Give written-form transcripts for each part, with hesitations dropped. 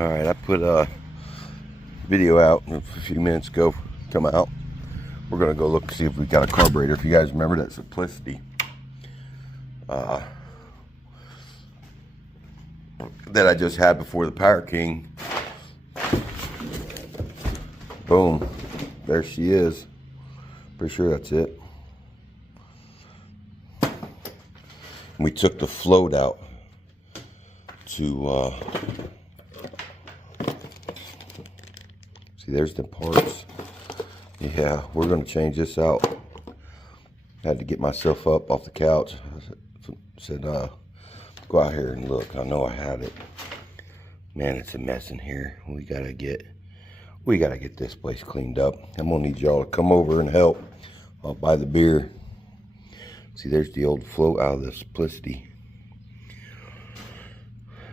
Alright, I put a video out a few minutes ago. Come out. We're going to go look, see if we got a carburetor. If you guys remember that Simplicity that I just had before the Power King. Boom. There she is. Pretty sure that's it. We took the float out to see, there's the parts. Yeah, we're gonna change this out. Had to get myself up off the couch. I said, go out here and look. I know I had it. Man, it's a mess in here. We gotta get this place cleaned up. I'm gonna need y'all to come over and help. I'll buy the beer. See, there's the old float out of the Simplicity.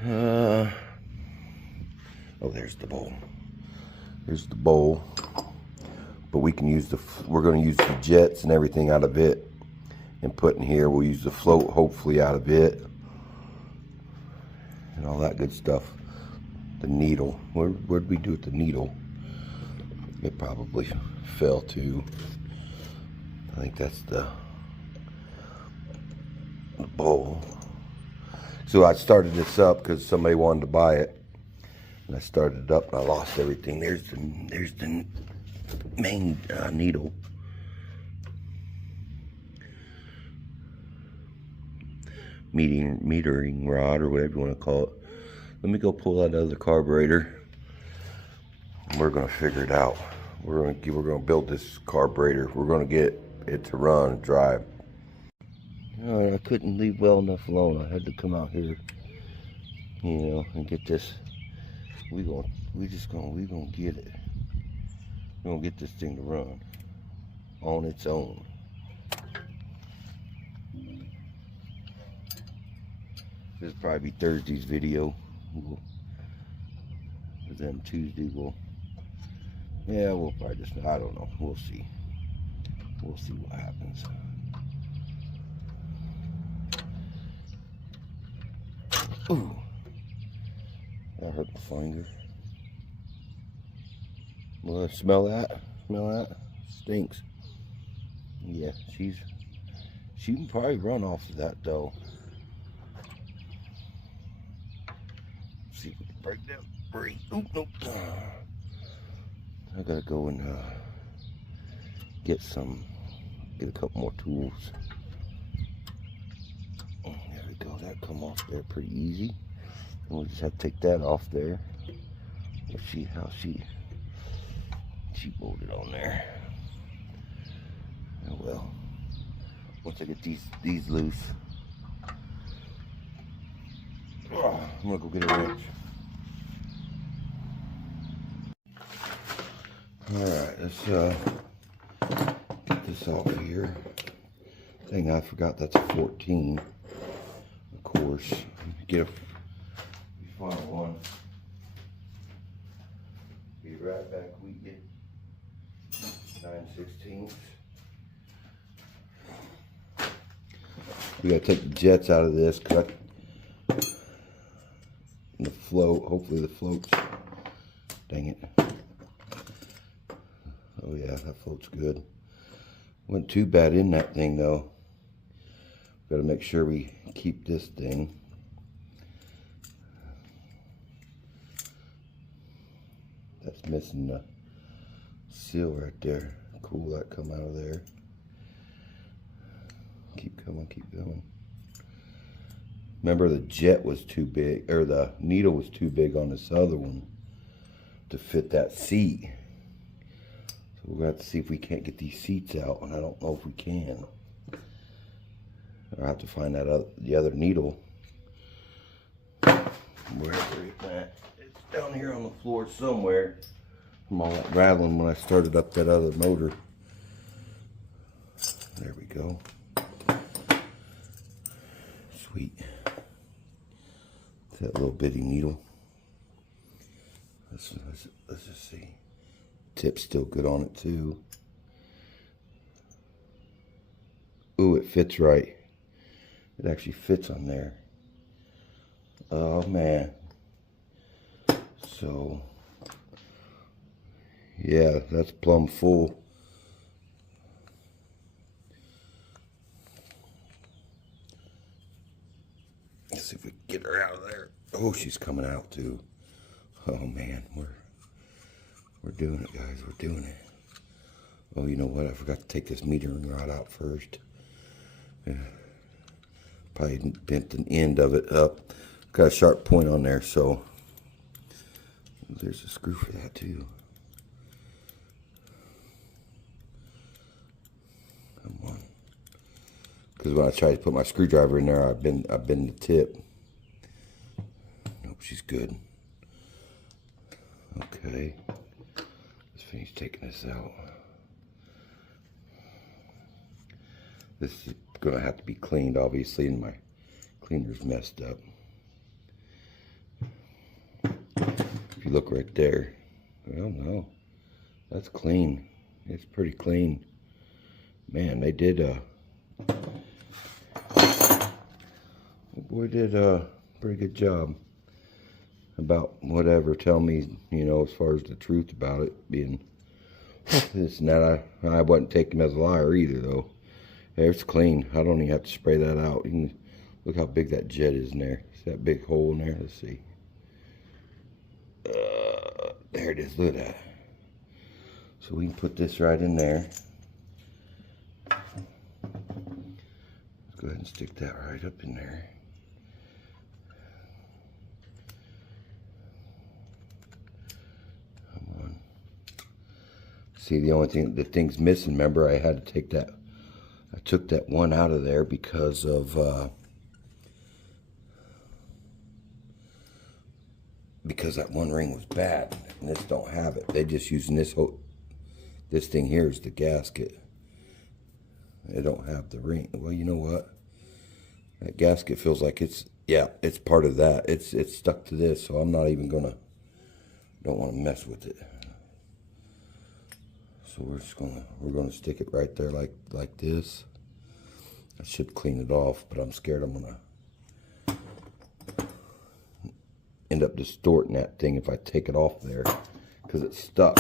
Oh, there's the bowl. There's the bowl. But we can use we're going to use the jets and everything out of it and put in here. We'll use the float hopefully out of it and all that good stuff. The needle. Where'd we do with the needle? It probably fell too. I think that's the bowl. So I started this up because somebody wanted to buy it, and I started it up and I lost everything. There's the main needle. Metering rod, or whatever you want to call it. Let me go pull that out of the carburetor, and we're gonna figure it out. We're gonna build this carburetor. We're gonna get it to run and drive. All right, I couldn't leave well enough alone. I had to come out here, you know, and get this. We're gonna get it. We're gonna get this thing to run on its own. This will probably be Thursday's video. Then Tuesday we'll probably just, I don't know. We'll see. We'll see what happens. Ooh, that hurt my finger. Well, smell that? Smell that? Stinks. Yeah, she can probably run off of that though. Let's see if we can break that free. Oh, nope. I gotta go and get a couple more tools. There we go. That come off there pretty easy. And we'll just have to take that off there. Let's see how she bolted on there. Oh well. Once I get these loose, I'm gonna go get a wrench. Alright, let's get this off here. Dang, I forgot that's a 14. Of course. Get a final one. Be right back, we get 9/16. We gotta take the jets out of this because the float, hopefully the float's, dang it. Oh yeah, that float's good. Wasn't too bad in that thing though. Gotta make sure we keep this thing. That's missing the seal right there. Cool, that come out of there. Keep coming, keep going. Remember, the jet was too big, or the needle was too big on this other one to fit that seat. So we're gonna have to see if we can't get these seats out, and I don't know if we can. I'll have to find that the other needle. Wherever it's at. It's down here on the floor somewhere. From all that rattling when I started up that other motor. There we go. Sweet. That little bitty needle. Let's just see. Tip's still good on it too. Ooh, it fits right. It actually fits on there. Oh man. So, yeah, that's plumb full. Let's see if we can get her out of there. Oh, she's coming out too. Oh man, we're doing it, guys. We're doing it. Oh, you know what? I forgot to take this metering rod out first. Yeah. Probably bent an end of it up. Got a sharp point on there, so there's a screw for that too. Come on. Because when I tried to put my screwdriver in there, I bend the tip. Nope, she's good. Okay. Let's finish taking this out. This is gonna have to be cleaned, obviously, and my cleaner's messed up. If you look right there, well, no, that's clean. It's pretty clean. Man, they did boy did a pretty good job about whatever. Tell me, you know, as far as the truth about it being this and that. I wasn't taking him as a liar either, though. It's clean. I don't even have to spray that out. You can look how big that jet is in there. See that big hole in there? Let's see. There it is. Look at that. So we can put this right in there. Let's go ahead and stick that right up in there. Come on. See, the thing's missing. Remember, I had to take that. I took that one out of there because of that one ring was bad, and this don't have it. They just using this thing here is the gasket. They don't have the ring. Well, you know what? That gasket feels like it's part of that. It's stuck to this, so I'm not even don't want to mess with it. So we're gonna stick it right there like this. I should clean it off, but I'm scared I'm gonna end up distorting that thing if I take it off there, because it's stuck.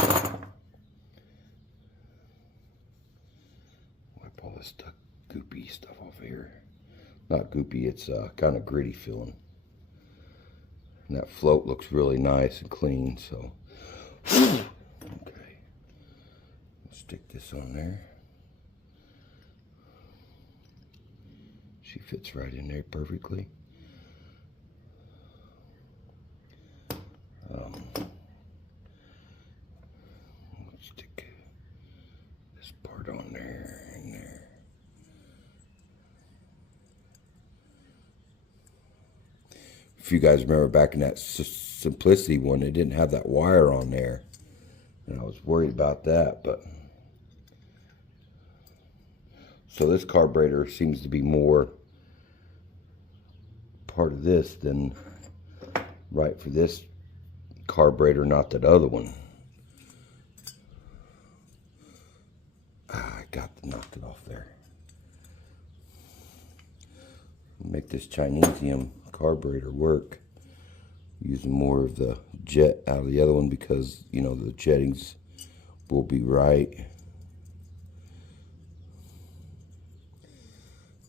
Wipe all this stuff, goopy stuff off here. Not goopy, it's kind of gritty feeling. And that float looks really nice and clean, so. Okay. Stick this on there. She fits right in there perfectly. Let's stick this part on there and there. If you guys remember back in that Simplicity one, it didn't have that wire on there, and I was worried about that. But so this carburetor seems to be more part of this than right for this carburetor, not that other one. I knocked it off there. Make this Chinesium carburetor work using more of the jet out of the other one, because you know the jettings will be right.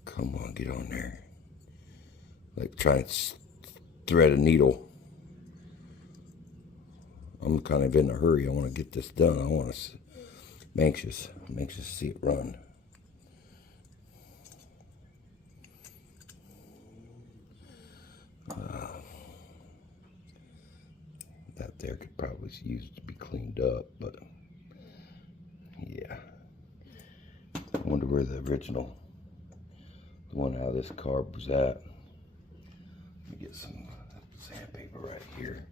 Come on, get on there. Like trying to thread a needle. I'm kind of in a hurry. I want to get this done. I'm anxious to see it run. That there could probably use to be cleaned up, but yeah. I wonder where the original, the one out of this carb was at. Let me get some sandpaper right here.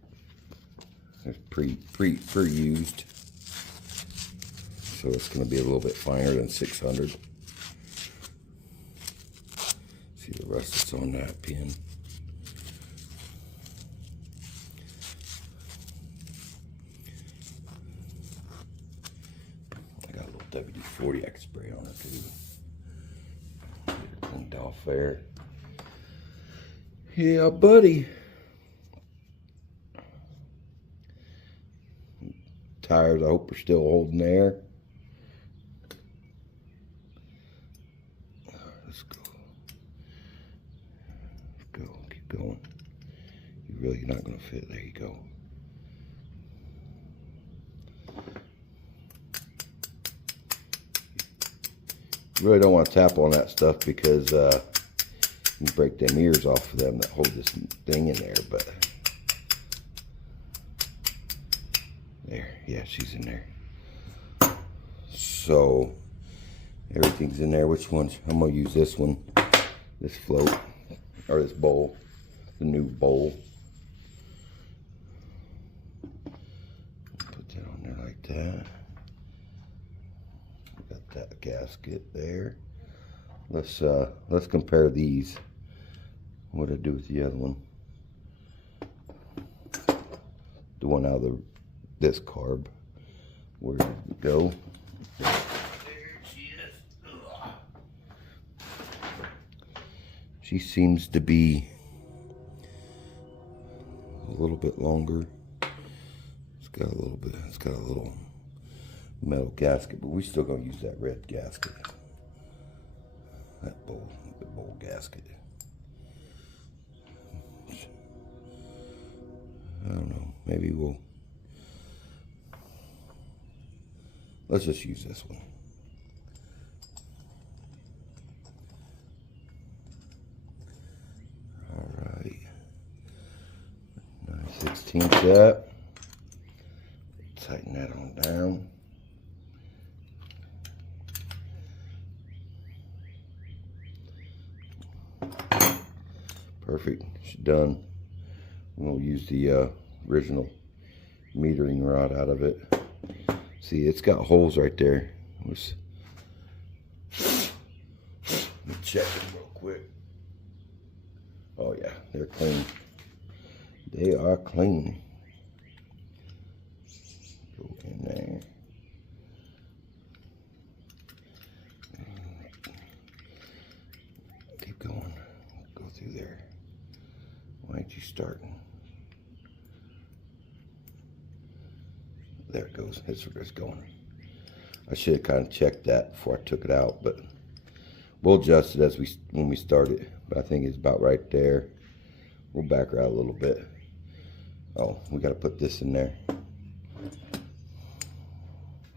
It's pre-used, so it's going to be a little bit finer than 600. See the rust that's on that pin. I got a little WD-40 I can spray on it too. Get it cleaned off there. Yeah, buddy. tires, I hope, are still holding there. Let's go. Let's go. Keep going. You're really not going to fit. There you go. You really don't want to tap on that stuff because you break them ears off of them that hold this thing in there, but there, yeah, she's in there. So everything's in there. Which ones? I'm gonna use this one, this float, or this bowl, the new bowl. Put that on there like that. Got that gasket there. Let's compare these. What did I do with the other one? The one out of this carb. Where did it go? There she is. Ugh. She seems to be a little bit longer. It's got a little metal gasket, but we're still gonna use that red gasket. That bowl gasket. I don't know. Maybe let's just use this one. All right. 9/16 that. Tighten that on down. Perfect. She's done. We'll use the original metering rod out of it. See, it's got holes right there. Let me check it real quick. Oh yeah, they're clean. They are clean. Go in there. Keep going. Go through there. Why ain't you starting? There it goes. It's going. I should have kind of checked that before I took it out, but we'll adjust it when we start it. But I think it's about right there. We'll back her out a little bit. Oh, we got to put this in there.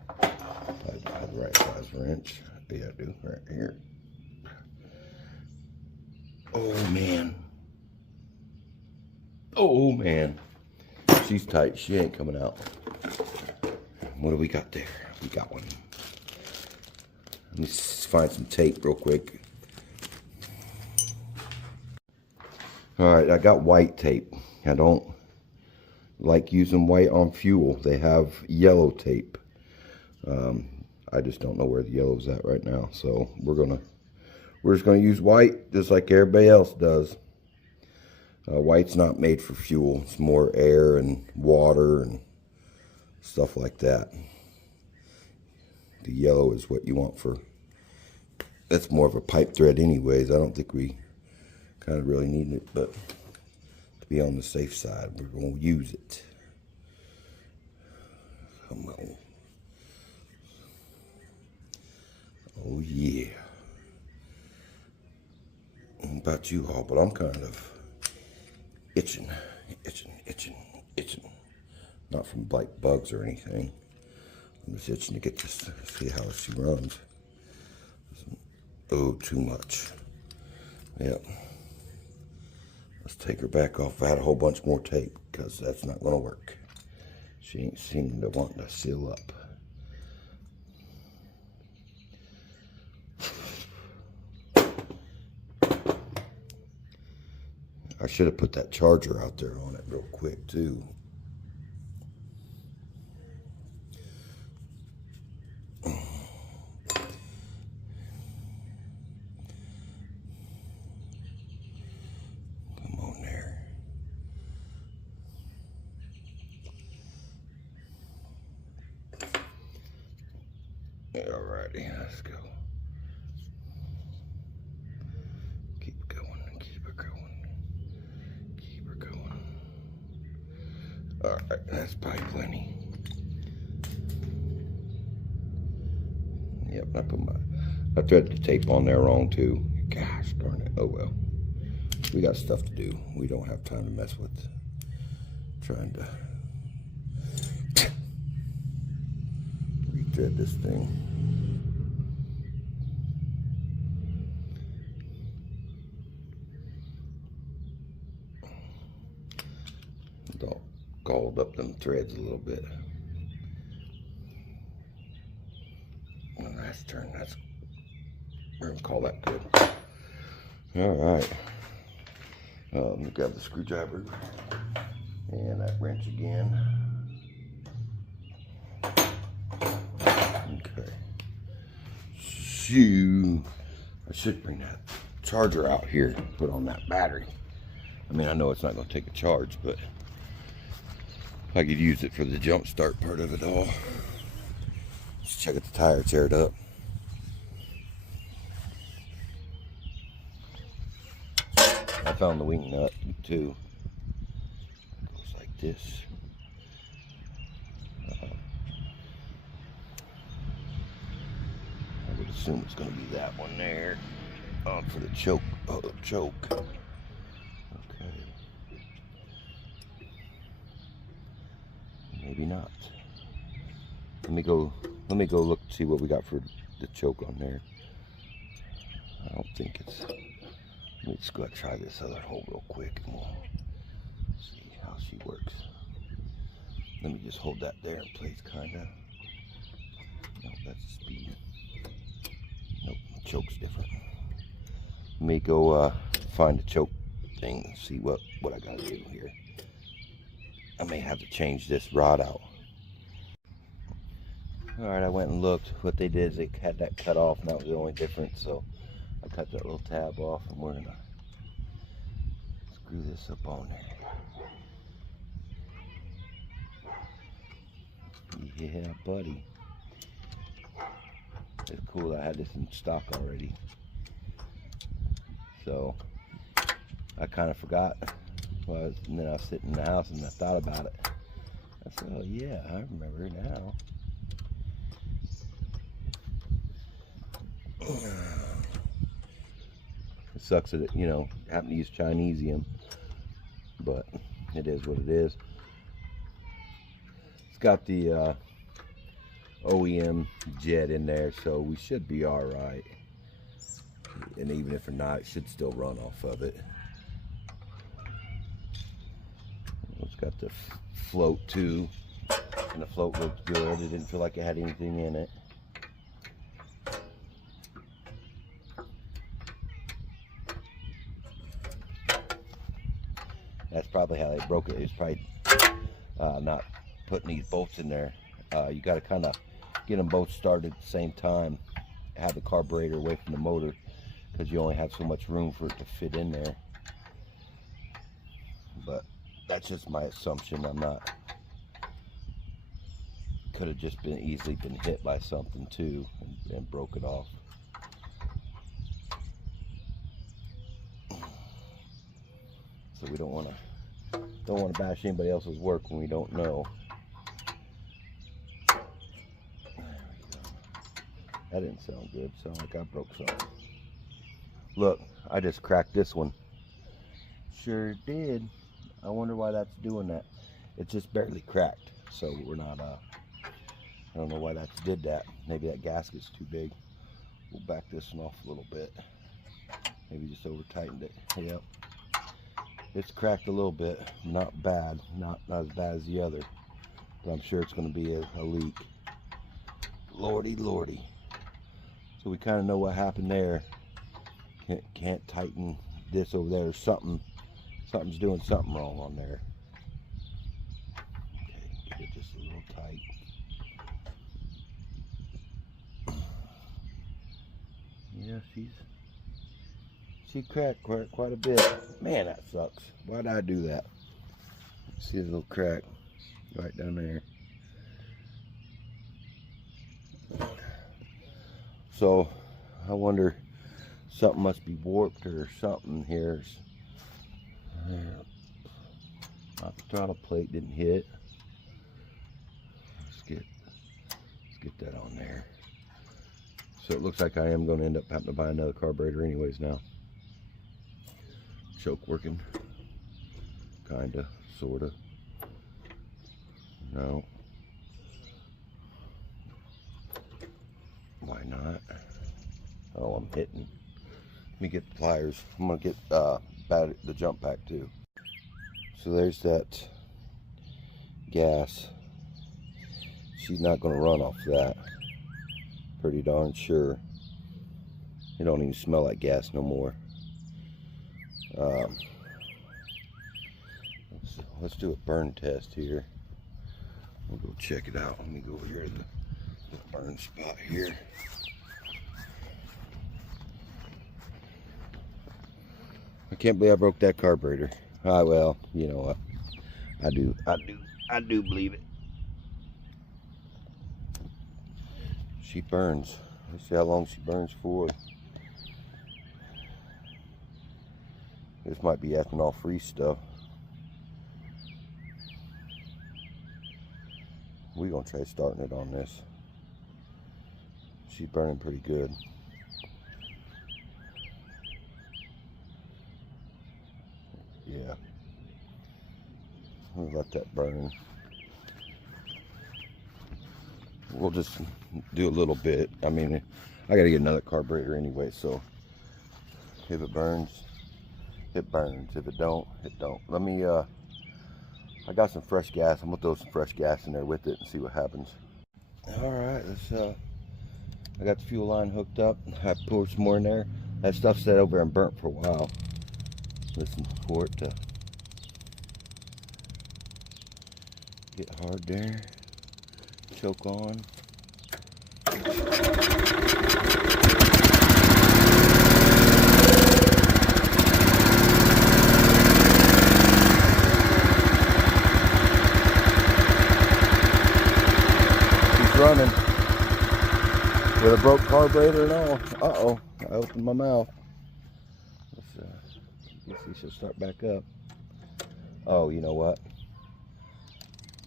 I have the right size wrench. Yeah, I do. Right here. Oh man. Oh man. She's tight. She ain't coming out. What do we got there? We got one. Let me find some tape real quick. All right, I got white tape. I don't like using white on fuel. They have yellow tape. I just don't know where the yellow's at right now. So we're just gonna use white just like everybody else does. White's not made for fuel. It's more air and water and stuff like that. The yellow is what you want for, that's more of a pipe thread anyways. I don't think we kind of really need it, but to be on the safe side, we're going to use it. Come on. Oh yeah. I don't know about you all, but I'm kind of itching. Not from like bugs or anything. I'm just itching to get this, see how she runs. Oh, too much. Yep. Let's take her back off. I had a whole bunch more tape because that's not going to work. She ain't seeming to want to seal up. I should have put that charger out there on it real quick too. Come on there. Alrighty, let's go. Keep going, keep her going. Keep her going. Alright, that's probably plenty. I threaded the tape on there wrong too. Gosh darn it. Oh well. We got stuff to do. We don't have time to mess with trying to rethread this thing. Don't galled up them threads a little bit. One last turn. We're gonna call that good. All right. Let me grab the screwdriver and that wrench again. Okay. So I should bring that charger out here and put on that battery. I mean, I know it's not going to take a charge, but I could use it for the jump start part of it all. Let's check the tire, tear it up. I found the wing nut too. It goes like this. I would assume it's going to be that one there. For the choke. Oh, the choke. Okay. Maybe not. Let me go look and see what we got for the choke on there. I don't think it's. Let me just go ahead and try this other hole real quick and we'll see how she works. Let me just hold that there in place, kinda. No, that's the speed. Nope, the choke's different. Let me go find the choke thing and see what I gotta do here. I may have to change this rod out. Alright, I went and looked. What they did is they had that cut off, and that was the only difference. So I cut that little tab off, and we're gonna screw this up on there. Yeah, buddy. It's cool. I had this in stock already. So I kind of forgot. And then I was sitting in the house and I thought about it. I said, oh yeah, I remember now. It sucks that it, happen to use Chinesium, but it is what it is. It's got the OEM jet in there, so we should be all right. And even if not, it should still run off of it. It's got the float too, and the float looks good. It didn't feel like it had anything in it. That's probably how they broke it. It's probably not putting these bolts in there. You got to kind of get them both started at the same time. Have the carburetor away from the motor, because you only have so much room for it to fit in there. But that's just my assumption. I'm not. Could have just easily been hit by something too and broke it off. So we don't want to bash anybody else's work when we don't know. There we go. That didn't sound good. Sound like I broke something. Look, I just cracked this one. Sure did. I wonder why that's doing that. It's just barely cracked, so we're not. I don't know why that did that. Maybe that gasket's too big. We'll back this one off a little bit. Maybe just over tightened it. Yep. It's cracked a little bit. Not bad. Not as bad as the other. But I'm sure it's going to be a leak. Lordy, lordy. So we kind of know what happened there. Can't tighten this over there. Something's doing something wrong on there. Okay, get it just a little tight. Yeah, she cracked quite a bit. Man, that sucks. Why did I do that? See the little crack right down there. So I wonder, something must be warped or something here. Not the throttle plate didn't hit. Let's get that on there. So it looks like I am going to end up having to buy another carburetor anyways now. Choke working. Kinda, sorta. No. Why not? Oh, I'm hitting. Let me get the pliers. I'm gonna get the jump pack too. So there's that gas. She's not gonna run off that. Pretty darn sure. It don't even smell like gas no more. Let's do a burn test here. We'll go check it out. Let me go over here to the burn spot here. I can't believe I broke that carburetor. Ah, well, you know what? I do believe it. She burns. Let's see how long she burns for. This might be ethanol free stuff. We're gonna try starting it on this. She's burning pretty good. Yeah. We'll let that burn. We'll just do a little bit. I mean, I gotta get another carburetor anyway, so if it burns, it burns. If it don't, it don't. Let me, I got some fresh gas. I'm gonna throw some fresh gas in there with it and see what happens. All right, let's, I got the fuel line hooked up. I poured some more in there. That stuff sat over there and burnt for a while. Listen for it to get hard there. Choke on. She's running with a broke carburetor and all. Uh-oh, I opened my mouth. Let's see, she'll start back up. Oh, you know what?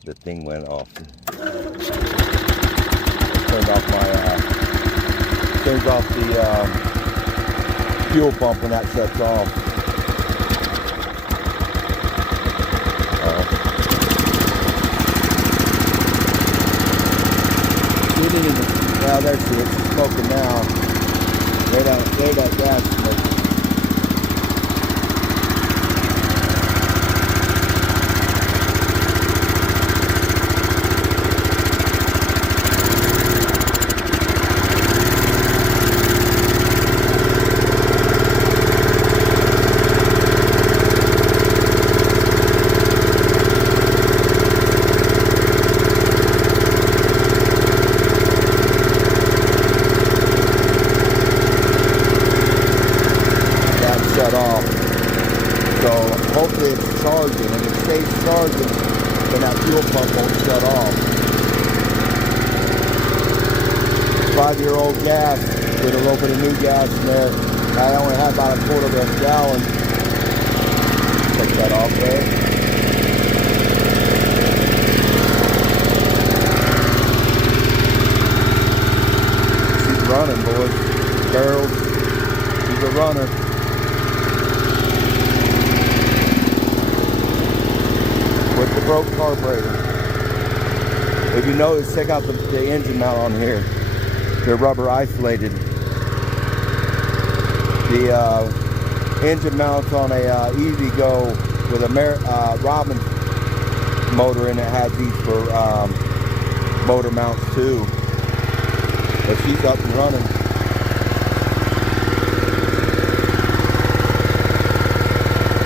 The thing went off. Turned off the fuel pump when that shuts off. Now there she is, she's smoking now. There that gas smoke. Shut off. So hopefully it's charging, and if it stays charging, then that fuel pump won't shut off. 5-year-old gas with a little bit of new gas in there. I only have about 1/4 gallon. Take that off there. She's running, boys. Girls, she's a runner. With the broke carburetor. If you notice, check out the engine mount on here. They're rubber isolated. The engine mounts on a E-Z-GO with a Robbins motor in it. Has these for motor mounts too. But she's up and running.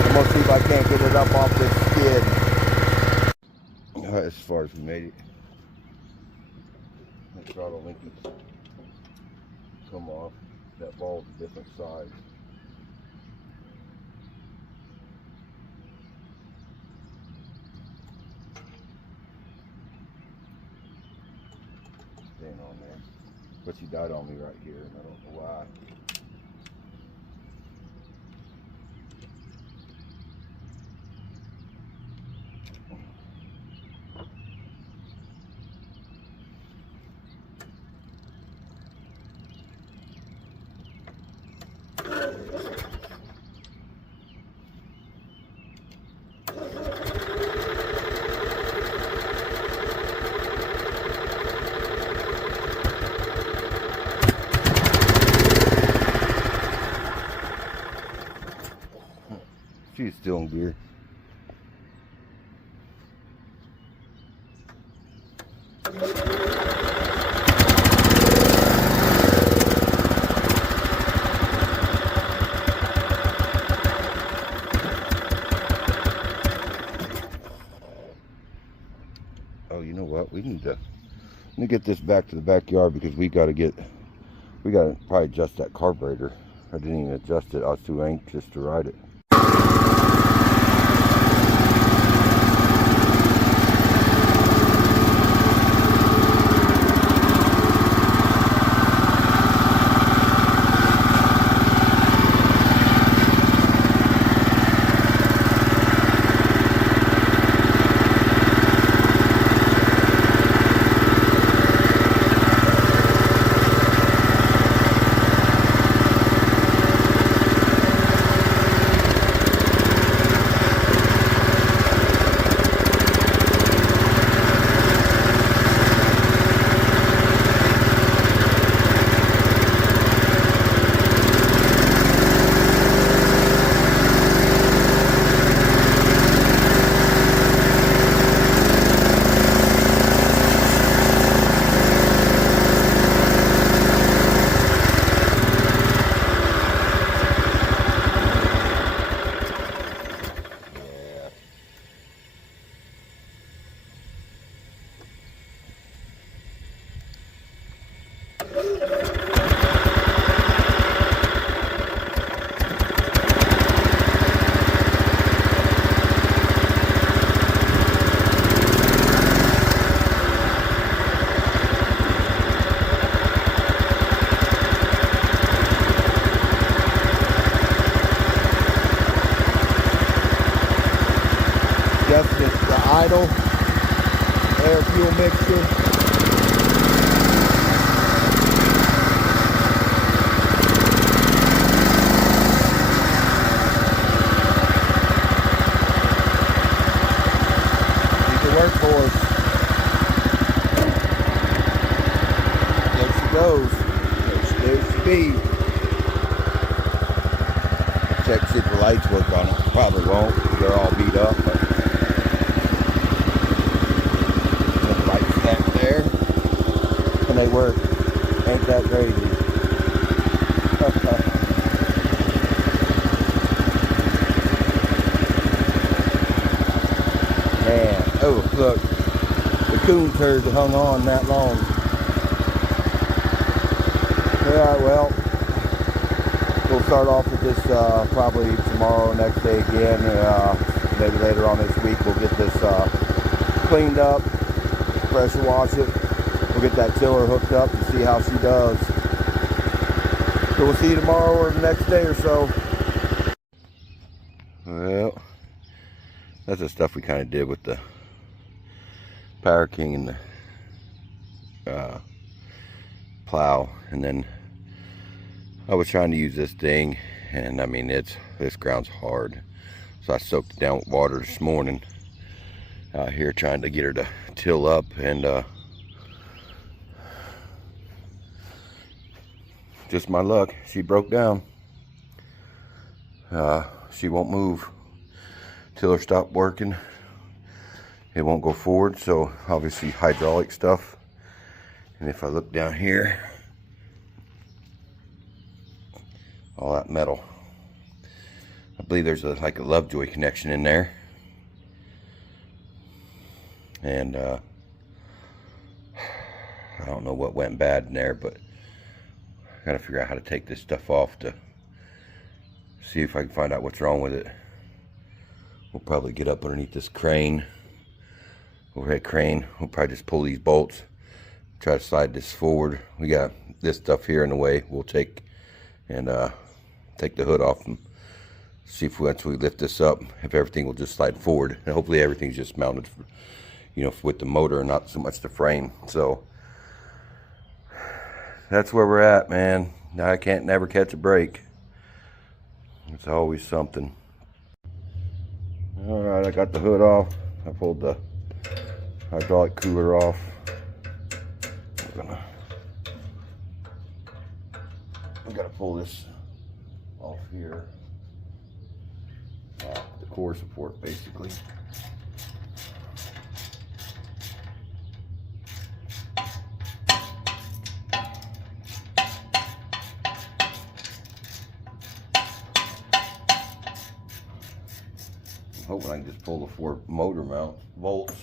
I'm gonna see if I can't get it up off this skid. As far as we made it. The throttle linkage come off. That ball's a different size. Staying on there. But she died on me right here, and I don't know why. wrong gear. Oh, you know what? We need to get this back to the backyard because we got to probably adjust that carburetor. I didn't even adjust it. I was too anxious to ride it. Adjusting the idle air fuel mixture. Need to work for us. There she goes. There's speed. Check see if the lights work on it. Probably won't. They're all beat up. But there and they work. Ain't that crazy? Man, oh look, the coon turd hung on that long. Alright, well, we'll start off with this probably tomorrow, next day again. Maybe later on this week we'll get this cleaned up, pressure wash it. We'll get that tiller hooked up and see how she does. So we'll see you tomorrow or the next day or so. Well, that's the stuff we kind of did with the Power King and the plow. And then I was trying to use this thing, and I mean this ground's hard. So I soaked it down with water this morning. Out here trying to get her to till up, and just my luck, she broke down. She won't move. Tiller stopped working. It won't go forward, so obviously hydraulic stuff. And if I look down here, all that metal. I believe there's like a Lovejoy connection in there. And I don't know what went bad in there, but I gotta figure out how to take this stuff off to see if I can find out what's wrong with it. We'll probably get up underneath this crane, overhead crane. We'll probably just pull these bolts, try to slide this forward. We got this stuff here in the way. We'll take and take the hood off and see if once we lift this up, if everything will just slide forward. And hopefully everything's just mounted, you know, with the motor and not so much the frame. So that's where we're at, man. Now I can't never catch a break. It's always something. All right, I got the hood off. I pulled the hydraulic cooler off. I'm gonna pull this off here. core support basically. I'm hoping I can just pull the 4 motor mount bolts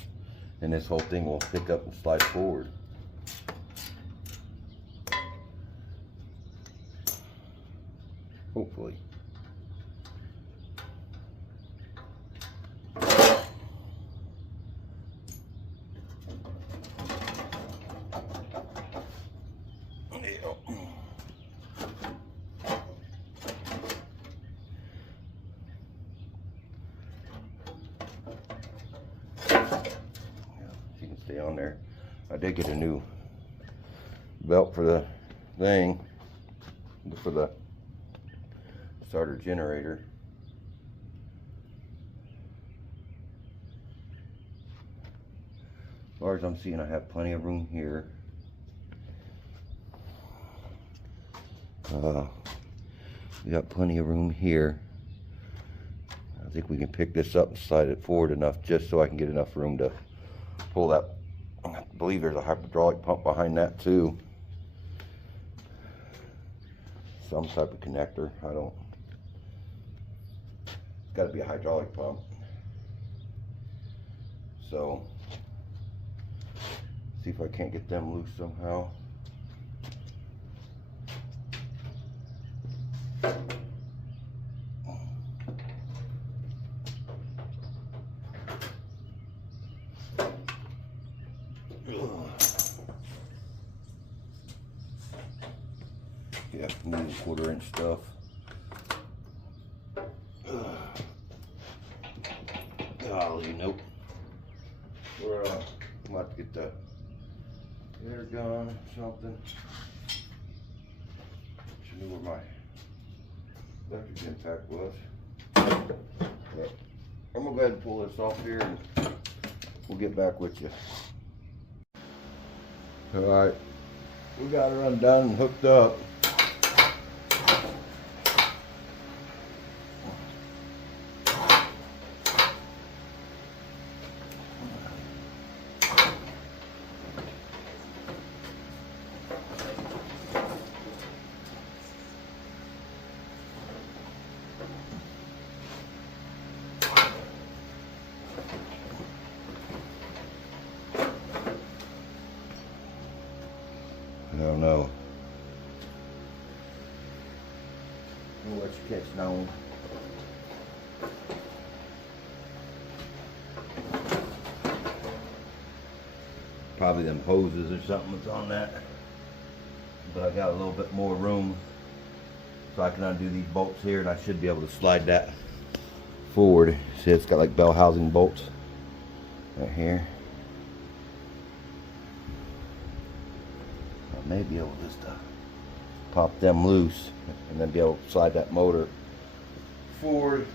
and this whole thing will pick up and slide forward. Hopefully. She can stay on there. I did get a new belt for the thing, for the starter generator. As far as I'm seeing, I have plenty of room here. We got plenty of room here. I think we can pick this up and slide it forward enough just so I can get enough room to pull that. I believe there's a hydraulic pump behind that too. Some type of connector. It's got to be a hydraulic pump. So, see if I can't get them loose somehow. Yeah, new 1/4 inch stuff. Golly, nope. We're about to get the air gun or something. Should knew where my electric impact was. But I'm gonna go ahead and pull this off here and we'll get back with you. Alright, we got her undone and hooked up. I don't know. We'll let you catch on. Probably them hoses or something that's on that. But I got a little bit more room so I can undo these bolts here and I should be able to slide that forward. See, it's got like bell housing bolts right here. I may be able just to pop them loose and then be able to slide that motor forward.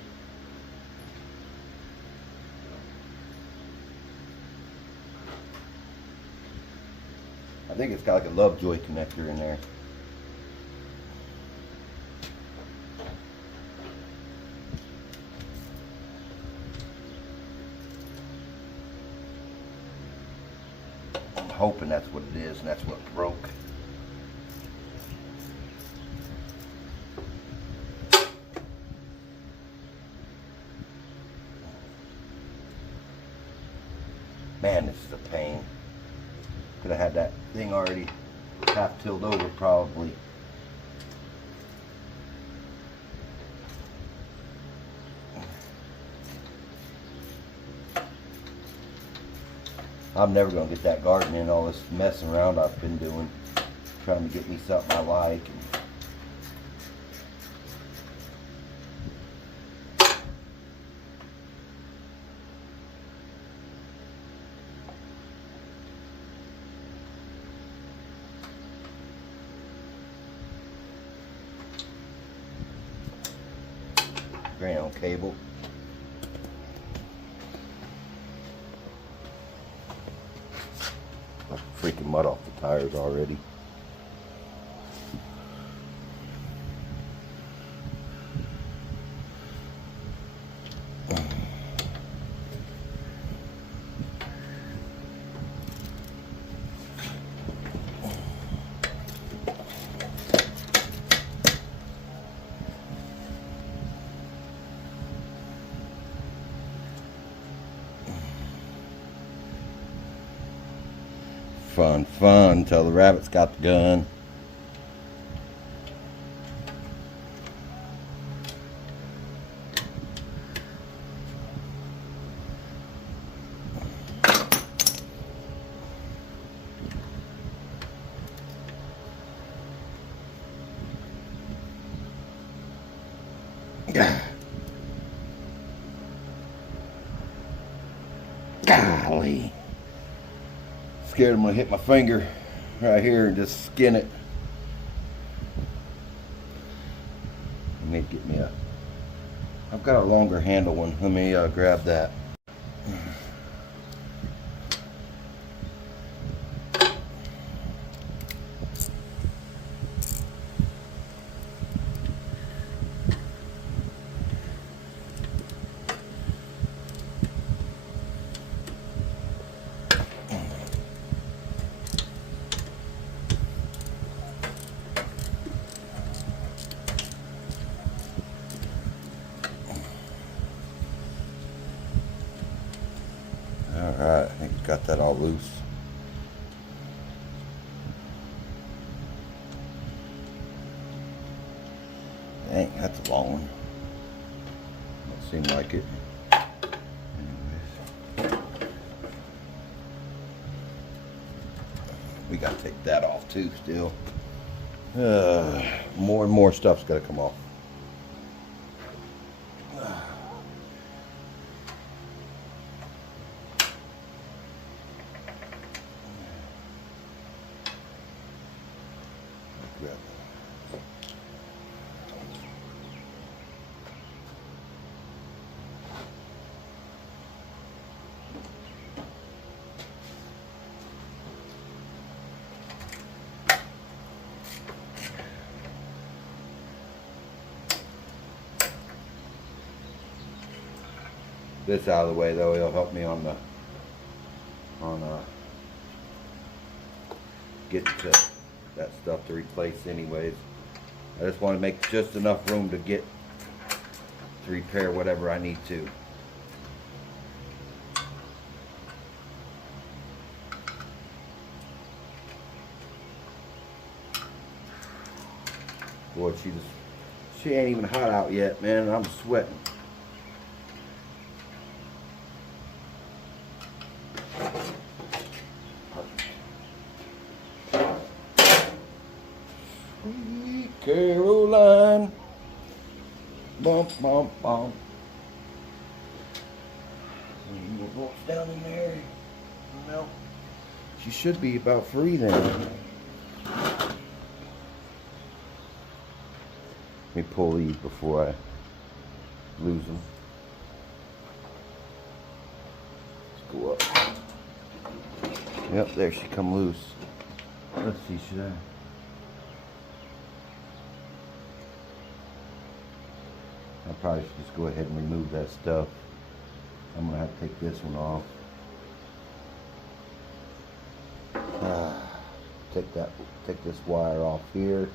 I think it's got like a Lovejoy connector in there. I'm hoping that's what it is and that's what broke. Man, this is a pain. Could have had that thing already half tilled over probably. I'm never going to get that garden in, all this messing around I've been doing. Trying to get me something I like. Ground cable. Freaking mud off the tires already. Fun, fun, till the rabbit's got the gun. Golly. Scared I'm gonna hit my finger right here and just skin it. Let me get me a, I've got a longer handle one. Let me grab that. Alright, I think we got that all loose. Dang, that's a long one. Don't seem like it. Anyways. We gotta take that off too still. More and more stuff's gotta come off. This out of the way though, it'll help me on get to that stuff to replace anyways. I just want to make just enough room to get to repair whatever I need to. Boy, she ain't even hot out yet, man. I'm sweating. Caroline, bump, bump, bump. Any more bolts down in there? No. She should be about free then. Let me pull these before I lose them. Let's go up. Yep, there she come loose. Let's see, should I? I probably should just go ahead and remove that stuff. I'm gonna have to take this one off. Take this wire off here.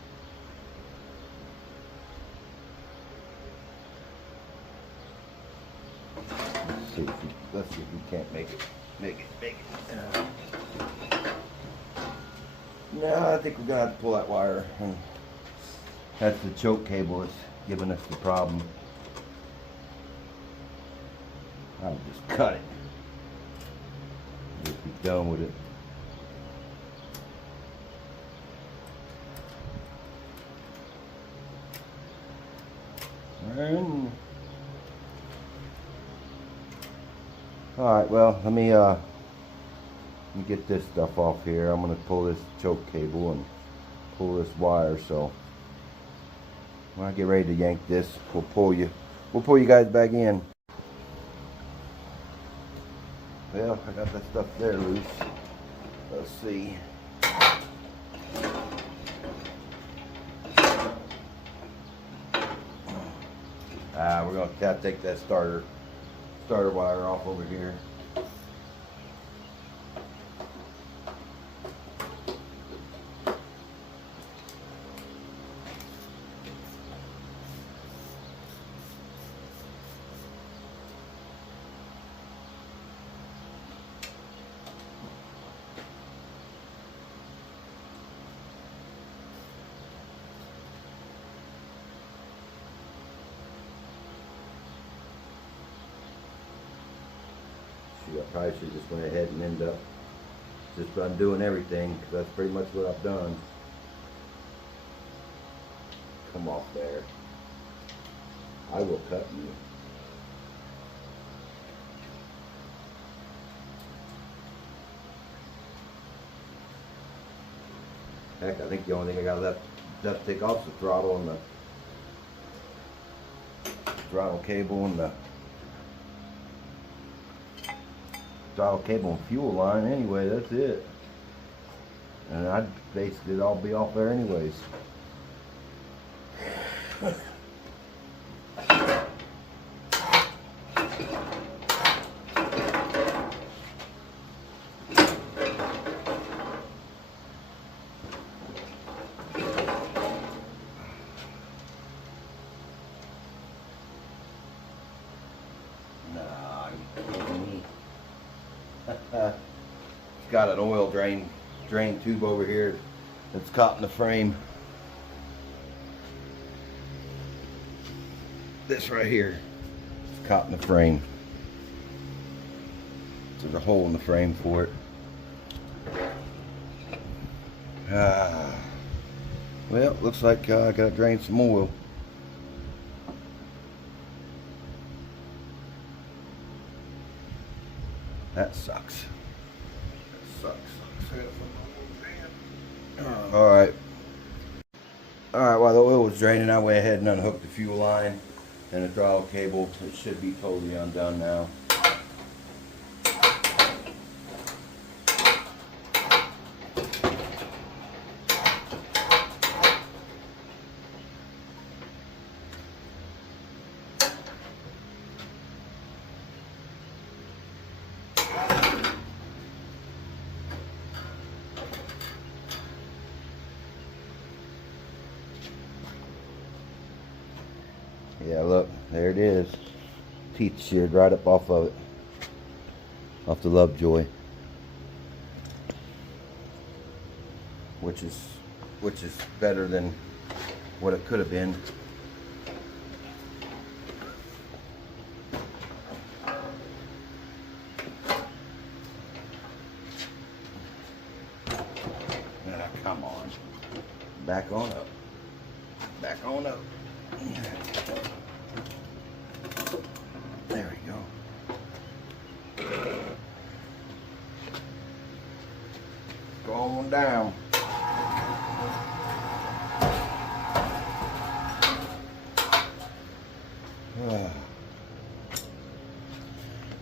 Let's see if we can't make it. No, I think we're gonna have to pull that wire. That's the choke cable that's giving us the problem. I'll just cut it. Just be done with it. Alright, well, let me get this stuff off here. I'm gonna pull this choke cable and pull this wire, so when I get ready to yank this, we'll pull you guys back in. Well, I got that stuff there loose. Let's see. We're gonna have to take that starter wire off over here. probably should just went ahead and end up just undoing everything, because that's pretty much what I've done. Come off there. I will cut you. Heck, I think the only thing I got left to take off is the throttle and the throttle cable and the throttle cable and fuel line. Anyway, that's it. And I'd basically all be off there anyways. Nah, you kidding me? It's got an oil drain tube over here that's caught in the frame. This right here is caught in the frame. There's a hole in the frame for it. Well, looks like I gotta drain some oil. That sucks. That sucks. Alright. Alright, while the oil was draining, I went ahead and unhooked the fuel line and the throttle cable. It should be totally undone now. Yeah, look, there it is. Teeth sheared right up off of it. Off the Lovejoy. Which is better than what it could have been. Now, come on. Back on up. Back on up. There we go. Go on down.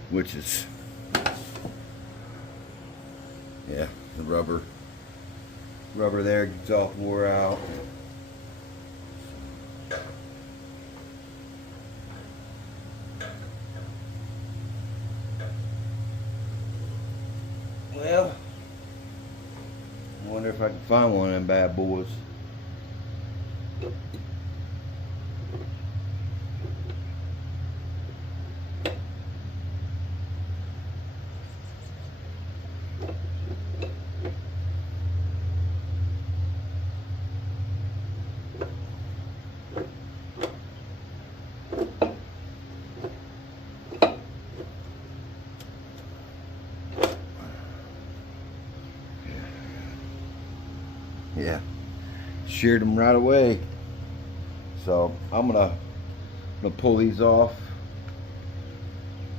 Which is, yeah, the rubber there gets all wore out. Well, I wonder if I can find one of them bad boys. Yeah, sheared them right away. So I'm gonna pull these off,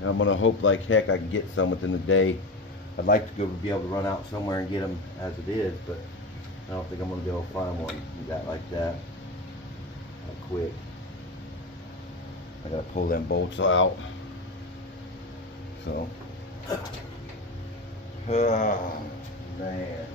and I'm gonna hope like heck I can get some within the day. I'd like to be able to run out somewhere and get them as it is, but I don't think I'm gonna be able to find one that like that quick. I gotta pull them bolts out. So, oh man.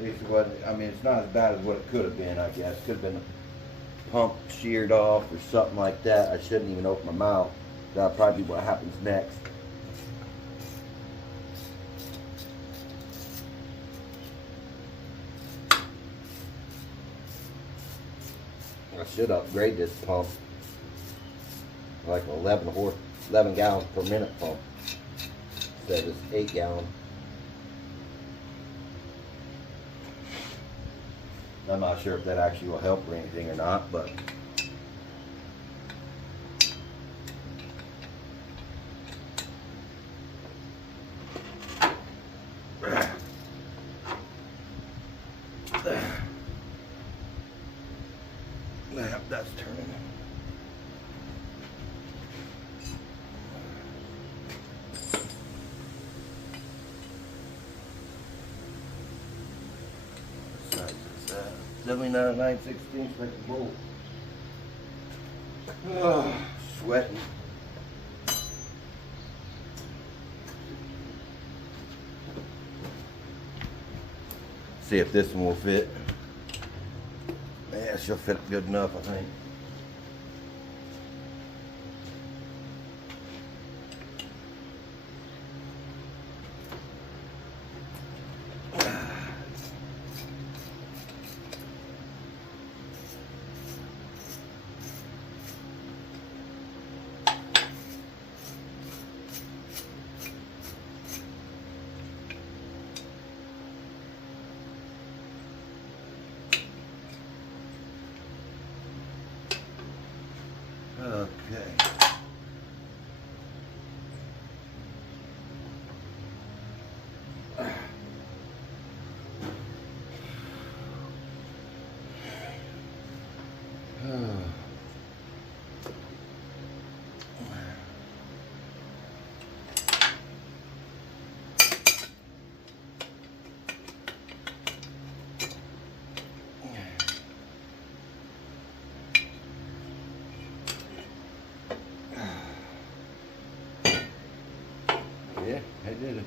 I mean, it's not as bad as what it could have been, I guess. Could have been a pump sheared off or something like that. I shouldn't even open my mouth. That'll probably be what happens next. I should upgrade this pump. Like an 11 gallons per minute pump instead of this 8 gallon. I'm not sure if that actually will help or anything or not, but 79 9/16 like a bolt. Oh, sweating. See if this one will fit. Yeah, she'll fit good enough, I think. Okay. Yeah, I did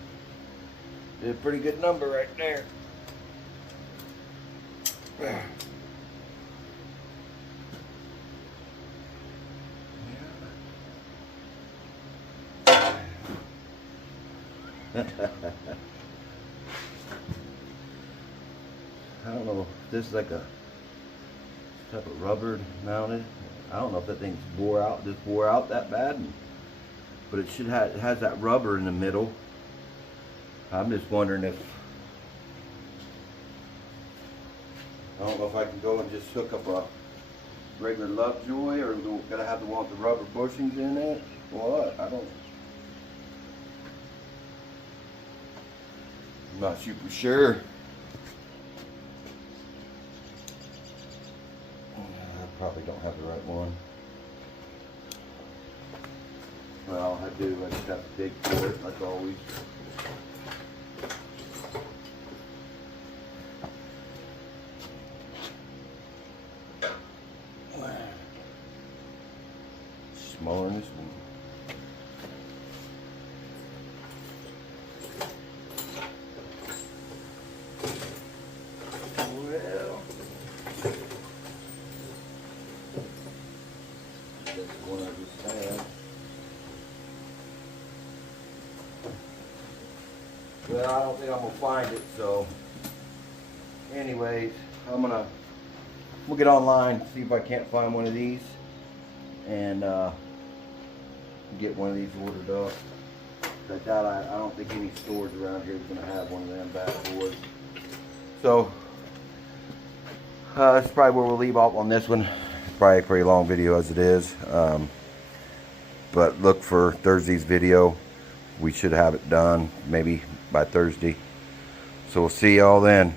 a pretty good number right there. I don't know if this is like a type of rubber mounted. I don't know if that thing's wore out that bad, but it should have, it has that rubber in the middle. I'm just wondering if, I don't know if I can go and just hook up a regular Lovejoy, or gotta have the one with the rubber bushings in it. What? I don't. I'm not super sure. I probably don't have the right one. Well, I do. I just have to dig for it, like always. Smaller than this one. Well, that's the one I just had. Well, I don't think I'm gonna find it, so anyways, we'll get online, see if I can't find one of these, and get one of these ordered up. I don't think any stores around here is gonna have one of them bad boys. So that's probably where we'll leave off on this one. Probably a pretty long video as it is, but look for Thursday's video. We should have it done maybe by Thursday. So we'll see y'all then.